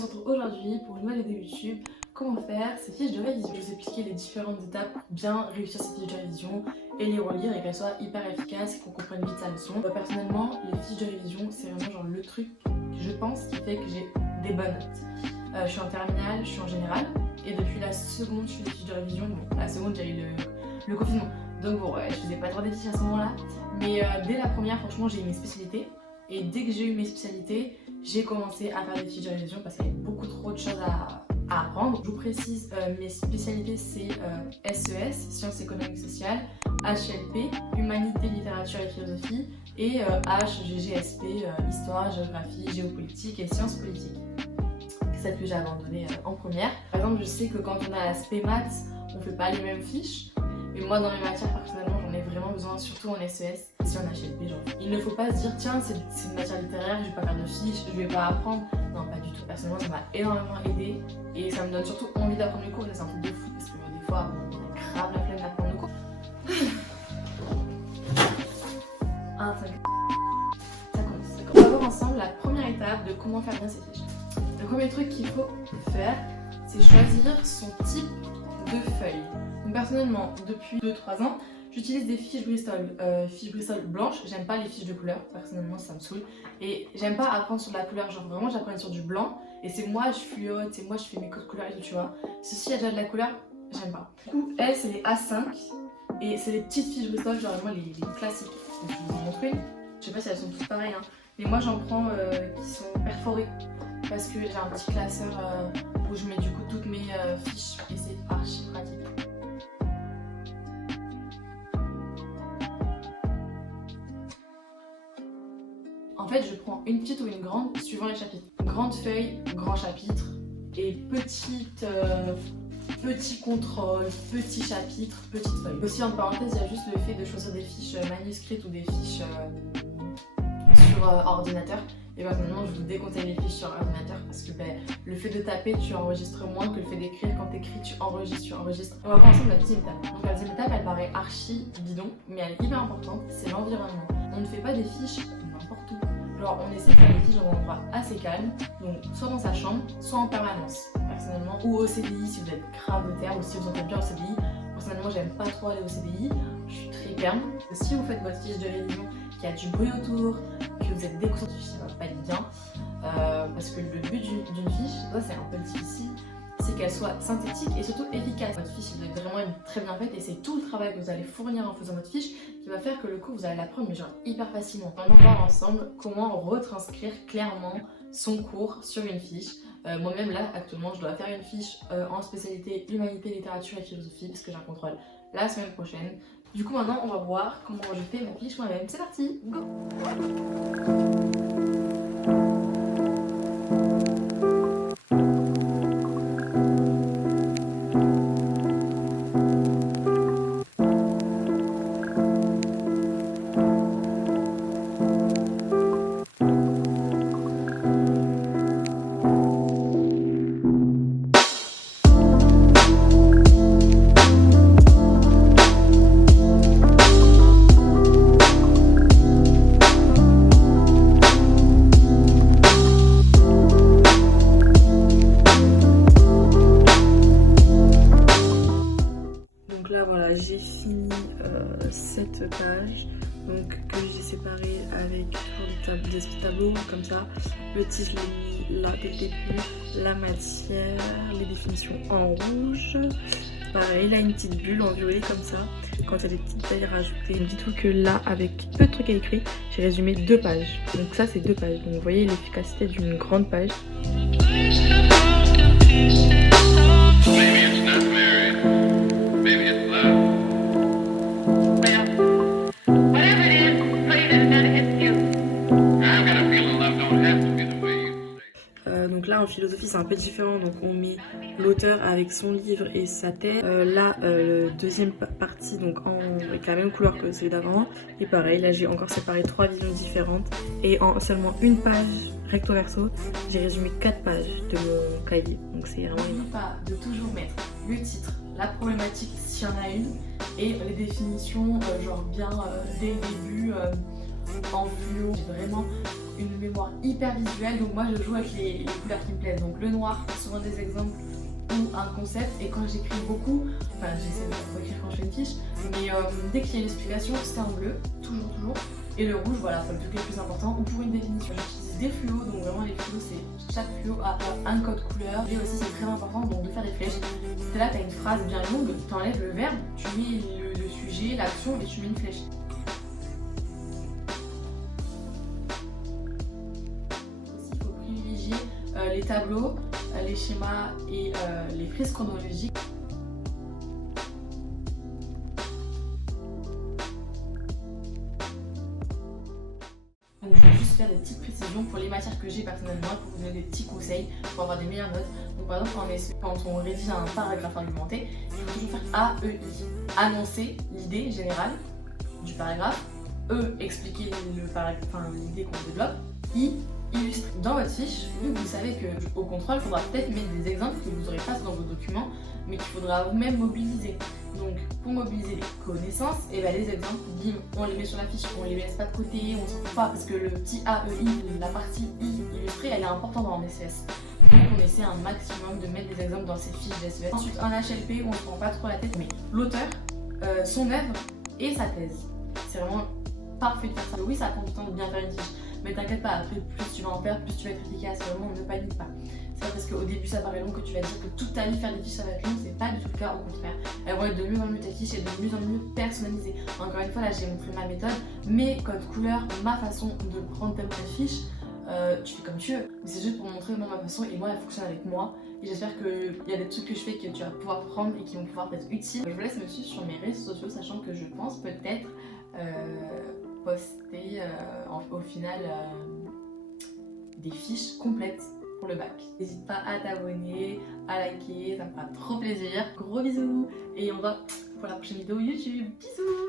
On se retrouve aujourd'hui pour une nouvelle vidéo YouTube. Comment faire ces fiches de révision. Je vais vous expliquer les différentes étapes pour bien réussir ces fiches de révision et les relire et qu'elles soient hyper efficaces et qu'on comprenne vite sa leçon. Personnellement, les fiches de révision, c'est vraiment genre le truc que je pense qui fait que j'ai des bonnes notes. Je suis en terminale, je suis en générale et depuis la seconde, je fais des fiches de révision. Bon, la seconde, j'ai eu le confinement. Donc bon, je faisais pas trop des fiches à ce moment-là. Mais dès la première, franchement, j'ai eu mes spécialités. Et dès que j'ai eu mes spécialités, j'ai commencé à faire des fiches de révision parce qu'il y avait beaucoup trop de choses à apprendre. Je vous précise, mes spécialités c'est SES, Sciences économiques sociales, HLP, Humanité, littérature et philosophie, et HGGSP, Histoire, géographie, géopolitique et sciences politiques. Celle que j'ai abandonnée en première. Par exemple, je sais que quand on a l'aspect maths, on fait pas les mêmes fiches. Mais moi, dans mes matières, personnellement, j'en ai vraiment besoin, surtout en SES. Si on HLP, genre. Il ne faut pas se dire, tiens, c'est une matière littéraire, je vais pas faire de fiches, je vais pas apprendre. Non, pas du tout. Personnellement, ça m'a énormément aidé. Et ça me donne surtout envie d'apprendre le cours. Et c'est un truc de fou, parce que des fois, on a grave la flemme d'apprendre le cours. Ça commence. On va voir ensemble la première étape de comment faire bien ces fiches. Le premier truc qu'il faut faire, c'est choisir son type de feuille. Donc personnellement, depuis 2-3 ans, j'utilise des fiches Bristol blanches. J'aime pas les fiches de couleur, personnellement ça me saoule. Et j'aime pas apprendre sur de la couleur, genre vraiment j'apprends sur du blanc. Et c'est moi je fluote, c'est moi je fais mes codes couleurs et tout, tu vois. Ceci a déjà de la couleur, j'aime pas. Du coup, elles c'est les A5 et c'est les petites fiches Bristol, genre vraiment les classiques. Donc, je vais vous montrer. Je sais pas si elles sont toutes pareilles, hein. Mais moi j'en prends qui sont perforées parce que j'ai un petit classeur où je mets du coup toutes mes fiches et c'est archi pratique. En fait, je prends une petite ou une grande suivant les chapitres. Grande feuille, grand chapitre et petit contrôle, petit chapitre, petite feuille. Aussi en parenthèse, il y a juste le fait de choisir des fiches manuscrites ou des fiches sur ordinateur. Et personnellement, je vous déconseille les fiches sur ordinateur parce que le fait de taper, tu enregistres moins que le fait d'écrire. Quand tu écris, tu enregistres. On va voir ensemble la deuxième étape. Donc la deuxième étape, elle paraît archi bidon, mais elle est hyper importante, c'est l'environnement. On ne fait pas des fiches n'importe où. Genre, on essaie de faire des fiches dans un endroit assez calme, donc soit dans sa chambre, soit en permanence, personnellement, ou au CDI si vous êtes grave de terre, ou si vous entendez bien au CDI. Personnellement, j'aime pas trop aller au CDI, je suis très calme. Si vous faites votre fiche de révision, qu'il y a du bruit autour, que vous êtes déconcentré, ça va pas être bien, parce que le but d'une fiche, ça c'est un peu difficile, c'est qu'elle soit synthétique et surtout efficace. Votre fiche elle doit vraiment être très bien faite et c'est tout le travail que vous allez fournir en faisant votre fiche qui va faire que le cours vous allez l'apprendre mais genre hyper facilement. On va voir ensemble comment retranscrire clairement son cours sur une fiche. Moi-même là actuellement je dois faire une fiche en spécialité humanité, littérature et philosophie parce que j'ai un contrôle la semaine prochaine. Du coup maintenant on va voir comment je fais ma fiche moi-même. C'est parti, go! Voilà, j'ai fini cette page donc, que j'ai séparée avec des petits tableaux comme ça. Le titre, je l'ai mis là dès le début, la matière, les définitions en rouge. Pareil, là une petite bulle en violet comme ça, quand il y a des petites tailles rajoutées. Dites-vous que là, avec peu de trucs à écrire, j'ai résumé 2 pages. Donc ça c'est 2 pages, donc vous voyez l'efficacité d'une grande page. Donc là en philosophie c'est un peu différent, donc on met l'auteur avec son livre et sa thèse. Là deuxième partie donc avec la même couleur que celui d'avant. Et pareil, là j'ai encore séparé 3 visions différentes. Et en seulement une page recto verso, j'ai résumé 4 pages de mon cahier. Donc c'est vraiment... N'oubliez pas de toujours mettre le titre, la problématique s'il y en a une, et les définitions genre bien dès le début en fluo. J'ai vraiment une mémoire hyper visuelle, donc moi je joue avec les couleurs qui me plaisent. Donc le noir, souvent des exemples ou un concept, et quand j'écris beaucoup, enfin j'essaie de pas écrire quand je fais une fiche, mais dès qu'il y a une explication, c'est en bleu, toujours, et le rouge, voilà, c'est le truc le plus important. Ou pour une définition, j'utilise des fluos, donc vraiment les fluos, c'est chaque fluo a un code couleur, et aussi c'est très important donc de faire des flèches. Là t'as une phrase bien longue, t'enlèves le verbe, tu mets le sujet, l'action, et tu mets une flèche. Aussi, il faut privilégier les tableaux, les schémas et les frises chronologiques. Donc je vais juste faire des petites précisions pour les matières que j'ai personnellement pour vous donner des petits conseils pour avoir des meilleures notes. Donc par exemple quand on rédige un paragraphe argumenté, il faut toujours faire AEI. Annoncer l'idée générale du paragraphe. E, expliquer l'idée qu'on développe. I, illustrer. Dans votre fiche, vu que vous savez qu'au contrôle, il faudra peut-être mettre des exemples que vous n'aurez pas dans vos documents, mais qu'il faudra vous-même mobiliser. Donc pour mobiliser les connaissances, et ben les exemples, bim, on les met sur la fiche, on les laisse pas de côté, on s'en fout pas, parce que le petit AEI, la partie I illustrée, elle est importante dans un SES. Donc on essaie un maximum de mettre des exemples dans ces fiches d'SES. Ensuite un HLP où on ne prend pas trop la tête, mais l'auteur, son œuvre et sa thèse. C'est vraiment parfait de faire ça. Oui, ça prend du temps de bien faire une fiche, mais t'inquiète pas, après plus tu vas en faire, plus tu vas être efficace. Vraiment, ne panique pas. C'est pas parce qu'au début ça paraît long que tu vas dire que toute ta vie faire des fiches ça va être long, c'est pas du tout le cas, au contraire. Elles vont être de mieux en mieux tes fiches et de mieux en mieux personnalisées. Encore une fois, là j'ai montré ma méthode, mes codes couleurs, ma façon de prendre telle ou telle fiche. Tu fais comme tu veux, mais c'est juste pour montrer moi ma façon et moi elle fonctionne avec moi. Et j'espère qu'il y a des trucs que je fais que tu vas pouvoir prendre et qui vont pouvoir être utiles. Je vous laisse me suivre sur mes réseaux sociaux, sachant que je pense peut-être poster au final des fiches complètes pour le bac. N'hésite pas à t'abonner, à liker, ça me fera trop plaisir. Gros bisous et on va pour la prochaine vidéo YouTube. Bisous.